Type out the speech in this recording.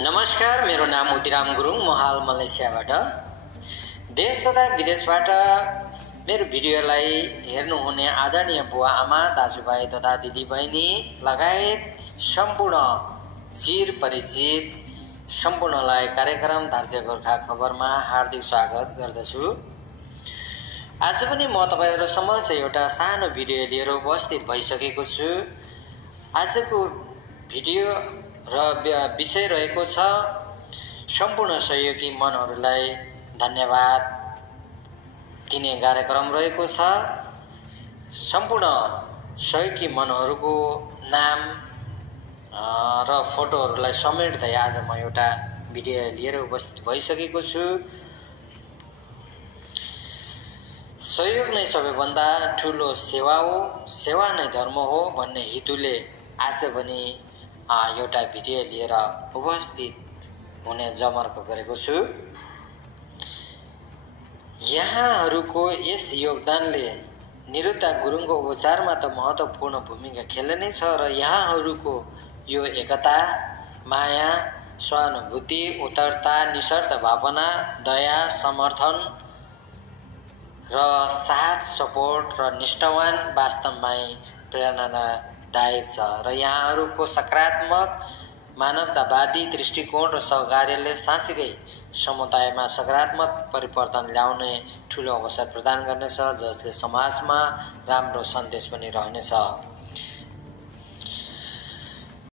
नमस्कार, मेरो नाम उदिराम गुरुङ, म हाल मलेसियाबाट। देश तथा विदेशबाट मेरो भिडियोलाई हेर्नुहुने आदरणीय बुवा आमा, दाजुभाइ तथा दिदीबहिनी लगायत सम्पूर्ण चिर परिचित सम्पूर्णलाई कार्यक्रम धार्जे गोर्खा खबरमा हार्दिक स्वागत गर्दछु। आज पनि म तपाईहरु समक्ष एउटा सानो भिडियो लिएर उपस्थित भइसकेको छु। आजको भिडियो र विषय रहेको छ सम्पूर्ण सहयोगी मनहरूलाई धन्यवाद दिने कार्यक्रम रहेको छ। सम्पूर्ण सहयोगी मनहरूको नाम र फोटोहरूलाई समेट्दै आज म एउटा भिडियो लिएर उपस्थित भइसकेको छु। सहयोग नै सबैभन्दा ठूलो सेवा हो, सेवा नै धर्म हो भन्ने हेतुले आज पनि एउटा भिडियो लिएर उपस्थित हुने जमर्को गरेको छु। यहाँहरूको यस योगदानले निरुता गुरुङको उपचारमा त महत्त्वपूर्ण भूमिका खेल्ने नै छ र यहाँहरूको यो एकता, माया, सहानुभूति, उदारता, निस्वार्थ भावना, दया, समर्थन र साथ, सपोर्ट र निष्ठावान वास्तवमै प्रेरणादायक छ र यहाँहरूको सकारात्मक मानवतावादी दृष्टिकोण र सहकार्यले साँच्चै समुदायमा सकारात्मक परिवर्तन ल्याउने ठूलो अवसर प्रदान गर्नेछ, जसले समाजमा राम्रो सन्देश पनि रहनेछ।